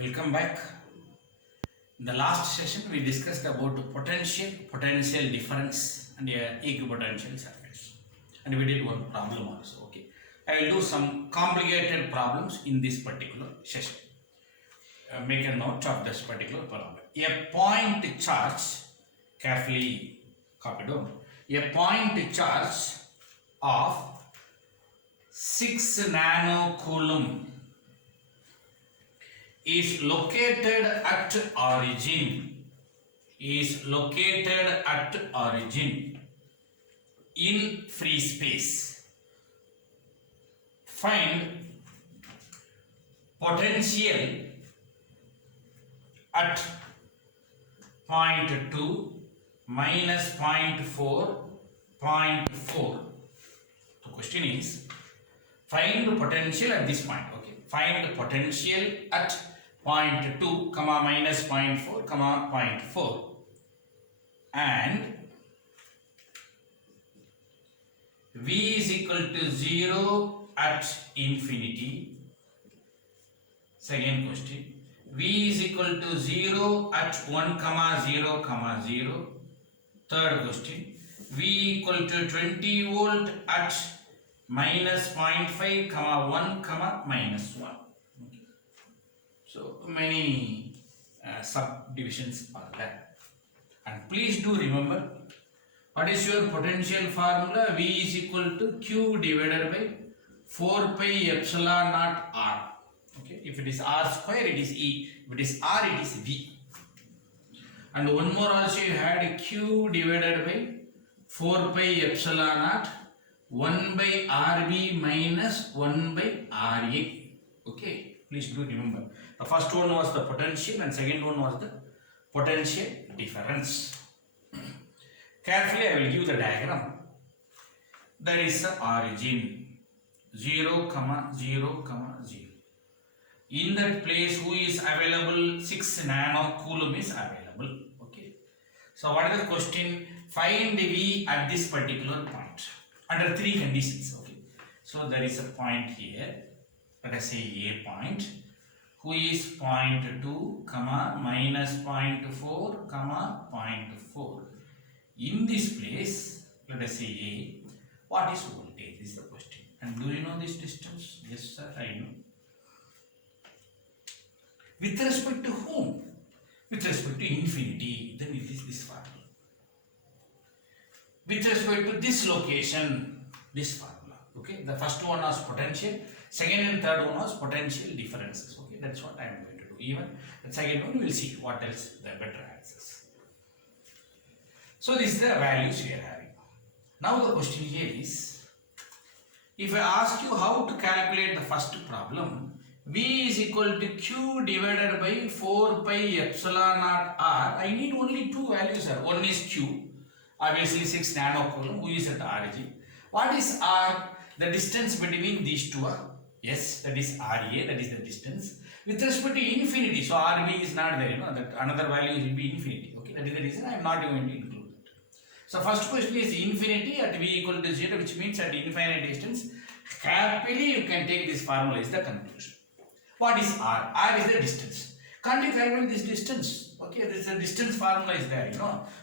Welcome back. In the last session, we discussed about potential difference, and equipotential surface. And we did one problem also. Okay. I will do some complicated problems in this particular session. Make a note of this particular problem. A point charge, carefully copy down. A point charge of 6 nanocoulomb is located at origin in free space. Find potential at point 2 minus point 4 point 4. The question is find potential at this point. Okay, find potential at point 2 comma minus point 4 comma point 4 and v is equal to 0 at infinity. Second question, v is equal to 0 at 1 comma 0 comma 0. Third question, v equal to 20 volt at minus 0.5 comma 1 comma minus 1. Okay. So many subdivisions are there, and please do remember what is your potential formula. V is equal to Q divided by 4 pi epsilon naught R. Okay, if it is R square it is E, if it is R it is V. And one more also you had Q divided by 4 pi epsilon naught 1 by RB minus 1 by RA. Okay, please do remember. The first one was the potential and second one was the potential difference. Carefully I will give the diagram. There is the origin 0, 0, 0. In that place who is available? 6 nanocoulomb is available. Okay. So what is the question? Find V at this particular point under 3 conditions. Okay. So there is a point here. Let us say A point, who is point 2 comma minus 0.4 comma 0.4. In this place, let us say A, what is voltage is the question. And do you know this distance? Yes sir, I know. With respect to whom? With respect to infinity, then it is this formula. With respect to this location, this formula. Okay, the first one was potential, second and third one was potential differences. Okay, that's what I am going to do. Even the second one we will see what else the better answers. So this is the values we are having. Now the question here is, if I ask you how to calculate the first problem, V is equal to Q divided by 4 pi epsilon naught R, I need only two values here. One is Q, obviously 6 nanocoulomb, who is at the origin. What is R? The distance between these two are, yes, that is RA, that is the distance. With respect to infinity, so RB is not there, that another value will be infinity. Okay, that is the reason I am not going to include that. So first question is infinity at V equal to 0, which means at infinite distance. Happily you can take this formula is the conclusion. What is R? R is the distance. Can't you calculate this distance? Okay, this is a distance formula is there,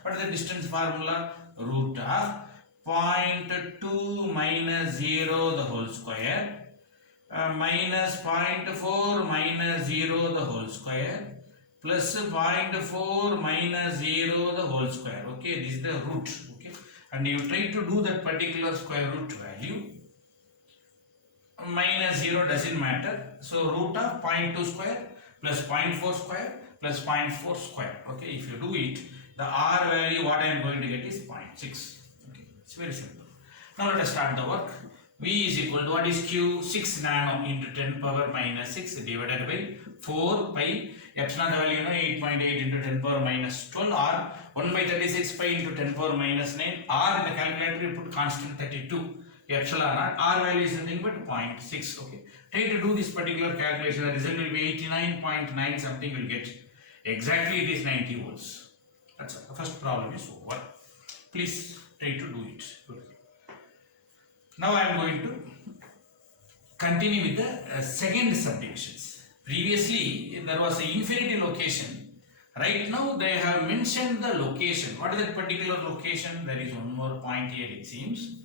What is the distance formula? Root of 0.2 minus 0 the whole square minus 0.4 minus 0 the whole square plus 0.4 minus 0 the whole square. Okay, this is the root. Okay, and you try to do that particular square root value. Minus 0 doesn't matter. So root of 0.2 square plus 0.4 square plus 0.4 square. Okay, if you do it, the R value what I am going to get is 0.6. Okay, it's very simple. Now let us start the work. V is equal to what is Q? 6 nano into 10 power minus 6 divided by 4 pi epsilon value 8.8 into 10 power minus 12 or 1 by 36 pi into 10 power minus 9. R in the calculator we put constant 32. Epsilon naught, R value is nothing but 0.6. Okay, try to do this particular calculation. The result will be 89.9 something. Will get exactly it is 90 volts. That's all. The first problem is over. Please try to do it. Good. Now I am going to continue with the second subdivisions. Previously, there was an infinity location. Right now, they have mentioned the location. What is that particular location? There is one more point here, it seems,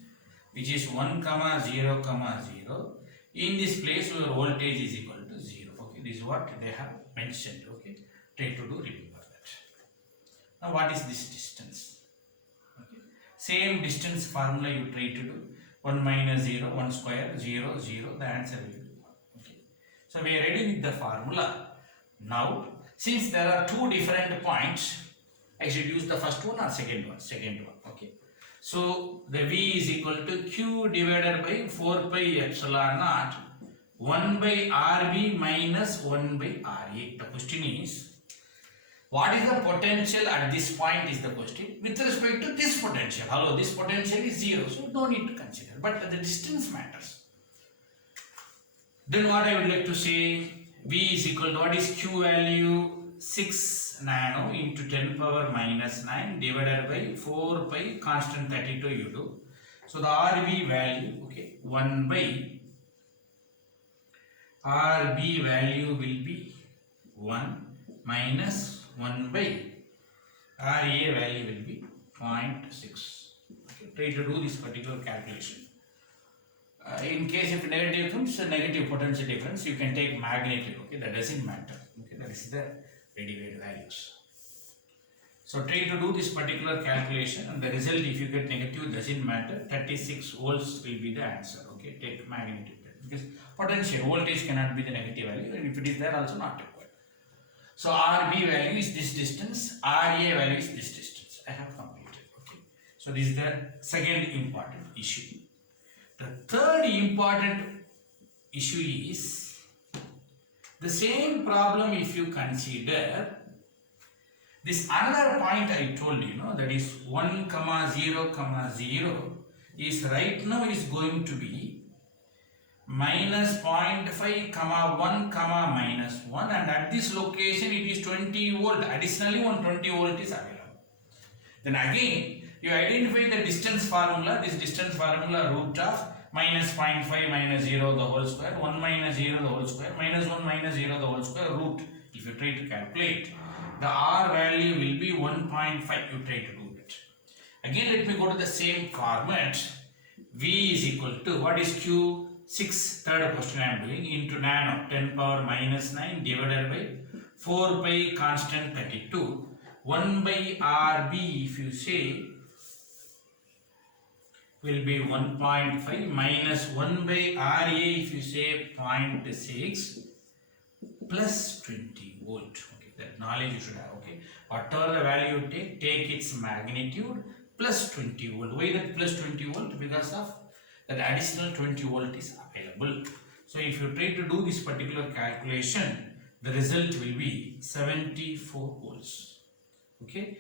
which is 1, 0, 0. In this place, your voltage is equal to 0. Okay, this is what they have mentioned. Okay, try to do remember that. Now, what is this distance? Okay, same distance formula you try to do. 1 minus 0, 1 square, 0, 0. The answer will be 1. Okay, so we are ready with the formula. Now, since there are two different points, I should use the first one or second one? Second one. Okay. So the V is equal to Q divided by 4 pi epsilon naught 1 by RB minus 1 by RA. The question is, what is the potential at this point is the question. With respect to this potential, hello, this potential is 0, so no need to consider. But the distance matters. Then what I would like to say, V is equal to, what is Q value? 6 nano into 10 power minus 9 divided by 4 pi constant 32 you do. So the RB value, okay, 1 by RB value will be 1 minus 1 by RA value will be 0.6. Okay, try to do this particular calculation. In case if negative comes, a negative potential difference, you can take magnitude. Okay, that doesn't matter. Okay, that is the ready-made values. So try to do this particular calculation, and the result, if you get negative, doesn't matter. 36 volts will be the answer. Okay, take magnitude because potential voltage cannot be the negative value, and if it is there, also not required. So RB value is this distance, RA value is this distance. I have completed. Okay, so this is the second important issue. The third important issue is the same problem. If you consider this another point I told you, that is 1, 0, 0 is right now is going to be minus 0.5, 1, minus 1, and at this location it is 20 volt. Additionally, 120 volt is available. Then again, you identify the distance formula. This distance formula root of minus 0.5 minus 0 the whole square, 1 minus 0 the whole square, minus 1 minus 0 the whole square, root. If you try to calculate, the R value will be 1.5. You try to do it. Again, let me go to the same format. V is equal to, what is Q? 6, third question I am doing, into nano 10 power minus 9 divided by 4 pi constant 32. 1 by RB, if you say, will be 1.5 minus 1 by RA, if you say 0.6 plus 20 volt. Okay, that knowledge you should have. Okay, whatever the value you take its magnitude plus 20 volt. Why that plus 20 volt? Because of that additional 20 volt is available. So if you try to do this particular calculation, the result will be 74 volts. Okay,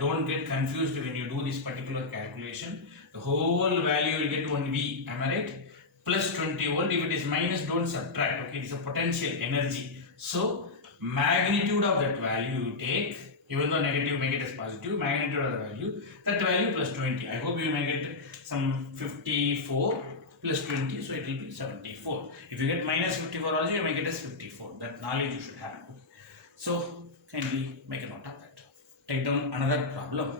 don't get confused when you do this particular calculation. The whole value will get one V, am I right? Plus 20 volt. If it is minus, don't subtract. Okay, it is a potential energy. So magnitude of that value you take, even though negative, make it as positive. Magnitude of the value, that value plus 20. I hope you may get some 54 plus 20, so it will be 74. If you get minus 54 also, you make it as 54. That knowledge you should have. So kindly make a note of that. Take down another problem.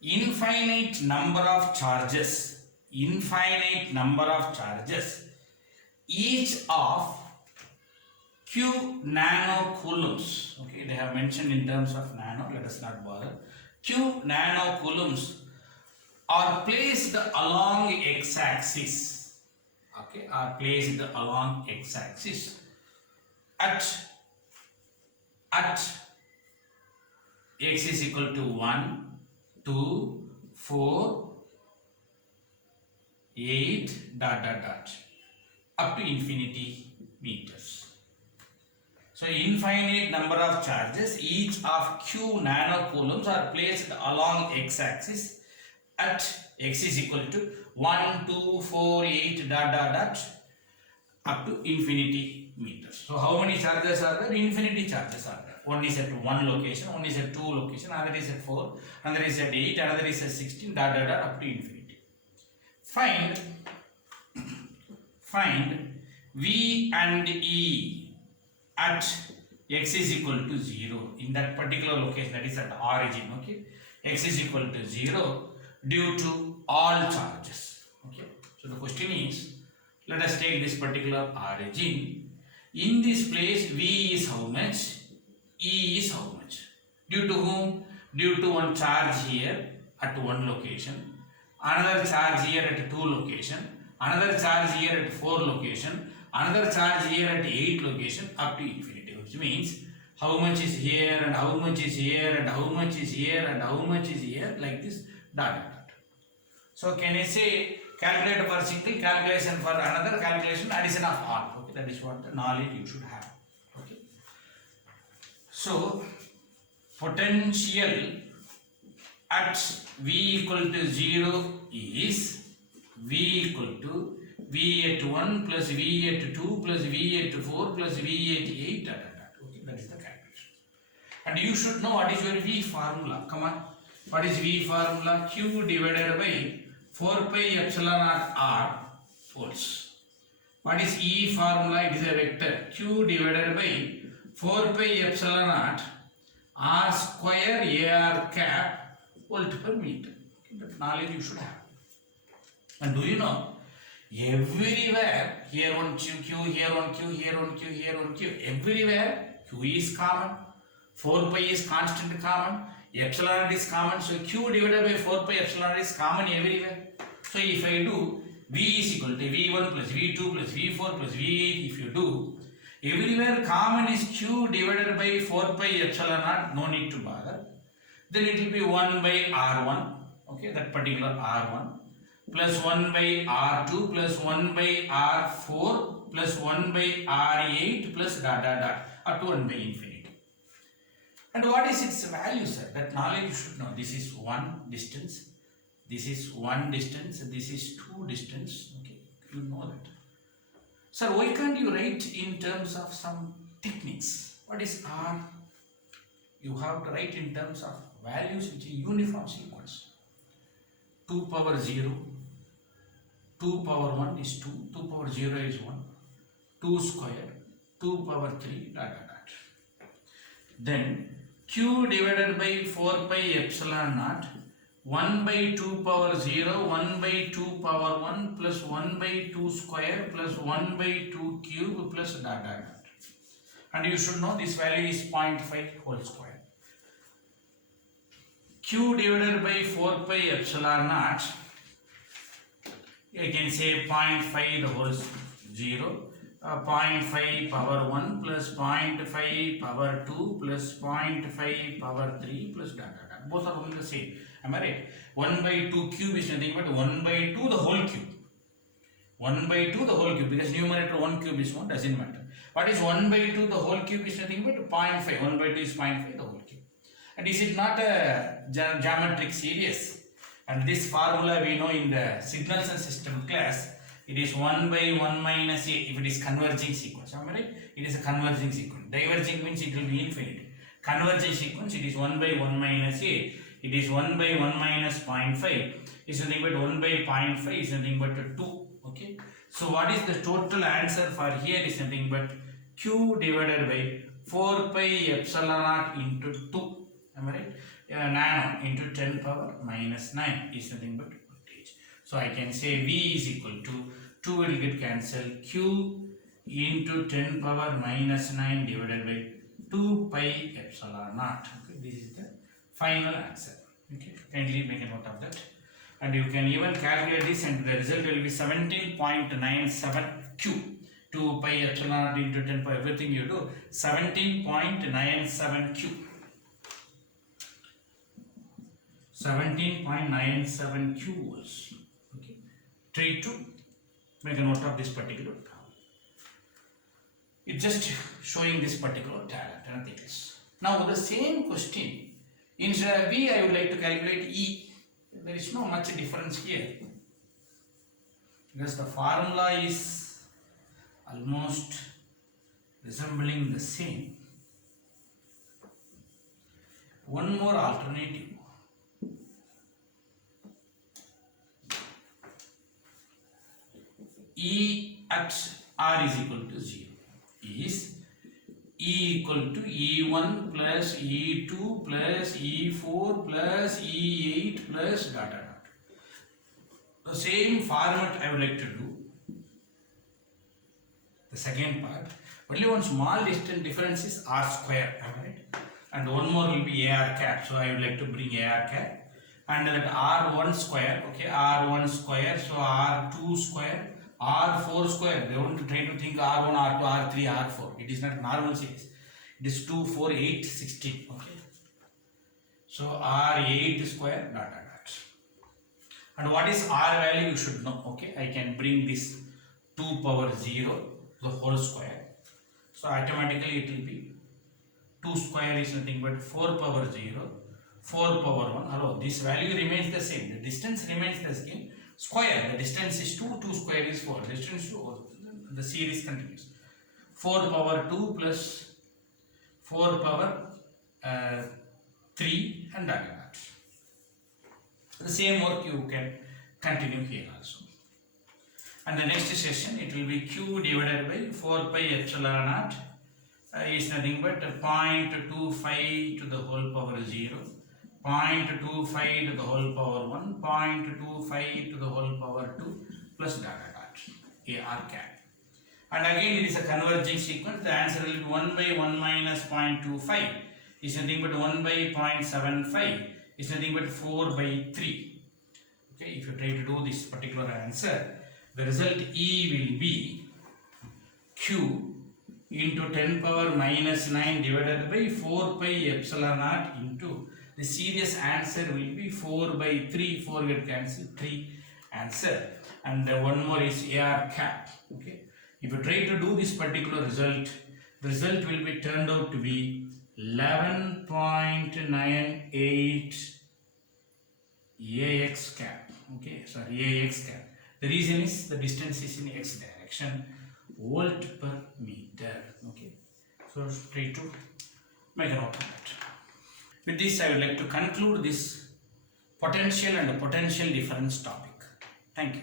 Infinite number of charges, each of Q nano coulombs. Okay, they have mentioned in terms of nano, let us not bother. Q nano coulombs are placed along x-axis. Okay, are placed along x-axis at x is equal to 1, 2, 4, 8, up to infinity meters. So infinite number of charges, each of Q nano coulombs are placed along x-axis at x is equal to 1, 2, 4, 8, up to infinity meters. So how many charges are there? Infinity charges are there. One is at one location, one is at two location, another is at 4, another is at 8, another is at 16, up to infinity. Find V and E at x is equal to 0 in that particular location, that is at origin. Okay, x is equal to 0 due to all charges. Okay, so the question is, let us take this particular origin. In this place, v is how much, e is how much, due to whom? Due to one charge here at one location, another charge here at 2 location, another charge here at 4 location, another charge here at 8 location, up to infinity, which means how much is here and how much is here and how much is here and how much is here, like this, dot dot dot. So can I say calculate for single, calculation for another, calculation, addition of all. Okay, that is what the knowledge you should have. Okay, so potential at v equal to 0 is v equal to v at 1 plus v at 2 plus v at 4 plus v at 8 dot dot dot. Okay, that is the calculation. And you should know what is your v formula. Come on, what is v formula? Q divided by 4 pi epsilon naught r wholes. What is E formula? It is a vector. Q divided by 4 pi epsilon naught r square ar cap volt per meter. Okay, that knowledge you should have. And do you know, everywhere, here one Q, here one Q, here one Q, here one Q, everywhere Q is common, 4 pi is constant common, epsilon is common, so Q divided by 4 pi epsilon is common everywhere. So if I do V is equal to V1 plus V2 plus V4 plus V8, if you do, everywhere common is Q divided by 4 pi epsilon naught, no need to bother. Then it will be 1 by R1, okay, that particular R1, plus 1 by R2 plus 1 by R4 plus 1 by R8 plus dot dot dot up to 1 by infinity. And what is its value, sir? That knowledge you should know. This is 1 distance, this is 1 distance, this is 2 distance. Okay, you know that. Sir, why can't you write in terms of some techniques? What is R? You have to write in terms of values which is uniform sequence. 2 power 0, 2 power 1 is 2, 2 power 0 is 1, 2 square, 2 power 3, dot dot dot. Then Q divided by 4 pi epsilon naught, 1 by 2 power 0, 1 by 2 power 1 plus 1 by 2 square plus 1 by 2 cube plus dot dot dot. And you should know this value is 0.5 whole square. Q divided by 4 pi epsilon naught, I can say 0.5 the whole 0, 0.5 power 1 plus 0.5 power 2 plus 0.5 power 3 plus dot dot dot. Both are the same. Am I right? 1 by 2 cube is nothing but 1 by 2 the whole cube. 1 by 2 the whole cube, because numerator 1 cube is 1, doesn't matter. What is 1 by 2 the whole cube is nothing but 0.5. 1 by 2 is 0.5 the whole cube. And is it not a geometric series? And this formula we know in the signals and system class. It is 1 by 1 minus a if it is converging sequence. Am I right? It is a converging sequence. Diverging means it will be infinity. Converging sequence, it is 1 by 1 minus a. It is 1 by 1 minus 0.5. Is nothing but 1 by 0.5 is nothing but 2. Okay. So what is the total answer for here is nothing but Q divided by 4 pi epsilon naught into 2. Am I right? Nano into 10 power minus 9 is nothing but voltage. So I can say V is equal to 2 will get cancelled, Q into 10 power minus 9 divided by 2 pi epsilon naught. Okay, this is the final answer. Okay, kindly make a note of that. And you can even calculate this, and the result will be 17.97 Q. 2 pi epsilon naught into 10 pi, everything you do, 17.97 Q. 17.97 Q volts. Okay. Try to make a note of this particular problem. It's just showing this particular talent, nothing else. Now the same question, instead of V, I would like to calculate E. There is no much difference here, because the formula is almost resembling the same. One more alternative. E at R is equal to 0 is equal to E1 plus E2 plus E4 plus E8 plus dot dot dot. The same format I would like to do. The second part, only one small distant difference is r square, am I right? And one more will be ar cap. So I would like to bring ar cap, and that r1 square, okay, r1 square, so r2 square, r4 square. They want to try to think r1, r2, r3, r4. It is not normal series. It is 2, 4, 8, 16. Okay. So r8 square dot dot dot. And what is r value you should know. Okay, I can bring this 2 power 0 the whole square. So automatically it will be 2 square is nothing but 4 power 0, 4 power 1. Hello, this value remains the same. The distance remains the same. Square, the distance is 2, 2 square is 4. Distance 2, the series continues. 4 power 2 plus 4 power 3 and that. The same work you can continue here also. And the next session it will be q divided by 4 pi epsilon naught is nothing but 0.25 to the whole power 0, 0.25 to the whole power 1, 0.25 to the whole power 2 plus dot dot dot ar cap. And again it is a converging sequence. The answer will be 1 by 1 minus 0.25 is nothing but 1 by 0.75 is nothing but 4 by 3. Okay, if you try to do this particular answer, the result E will be Q into 10 power minus 9 divided by 4 pi epsilon naught into the series answer will be 4 by 3. 4 get cancelled, 3 answer. And one more is AR cap. Okay, if you try to do this particular result, the result will be turned out to be 11.98 AX cap. Okay, sorry, AX cap. The reason is the distance is in x direction, volt per meter. Okay, so try to make a note of that. With this, I would like to conclude this potential and potential difference topic. Thank you.